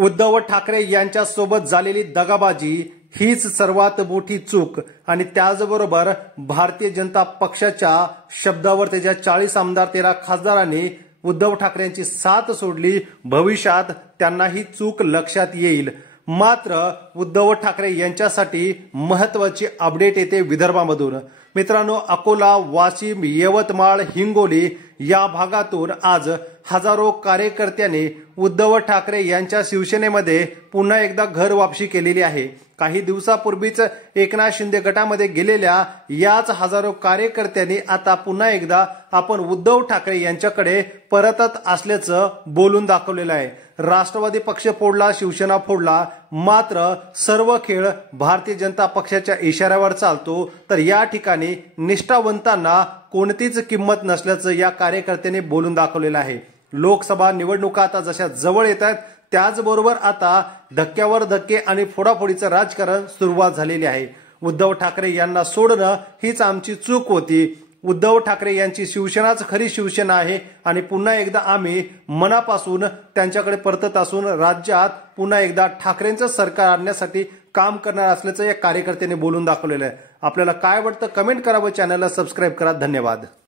उद्धव ठाकरे यांच्यासोबत झालेली दगाबाजी हीच सर्वात मोठी चूक आणि त्याचबरोबर भारतीय जनता पक्षाच्या शब्दावर त्याच्या 40 आमदार 13 खासदारांनी उद्धव ठाकरेंची साथ सोडली। भविष्यात त्यांना ही चूक लक्षात येईल। मात्र उद्धव ठाकरे यांच्यासाठी महत्त्वाची अपडेट येते विदर्भामधून। मित्रांनो, अकोला, वाशिम, यवतमाळ, हिंगोली या भागातून आज हजारो कार्यकर्त्यांनी उद्धव ठाकरे यांच्या शिवसेनेमध्ये पुन्हा एकदा घर वापसी केलेली आहे। काही दिवसापूर्वीच एकनाथ शिंदे गटामध्ये गेलेल्या याच हजारो कार्यकर्त्यांनी आता पुन्हा एकदा आपण उद्धव ठाकरे यांच्याकडे परतत असल्याचं बोलून दाखवलेलं आहे। राष्ट्रवादी पक्ष फोडला, शिवसेना फोडला, मात्र सर्व खेळ भारतीय जनता पक्षाच्या इशाऱ्यावर चालतो। तर या ठिकाणी निष्ठावंतांना कोणतीच किंमत नसल्याचं या कार्यकर्त्यांनी बोलून दाखवलेलं आहे। लोकसभा निवडणुका आता जशा जवळ येत आहेत त्याचबरोबर आता धक्क्यावर धक्के आणि फोडाफोडीचं राजकारण सुरुवात झालेली आहे। उद्धव ठाकरे यांना सोडणं हीच आमची चूक होती। उद्धव ठाकरे यांची शिवसेनाच खरी शिवसेना आहे आणि पुन्हा एकदा आम्ही मनापासून त्यांच्याकडे परतत असून राज्यात पुन्हा एकदा ठाकरेंचं सरकार आणण्यासाठी काम करणार असल्याचं या कार्यकर्त्यांनी बोलून दाखवलेलं आहे। आपल्याला काय वाटतं कमेंट करा व चॅनलला सबस्क्राईब करा। धन्यवाद।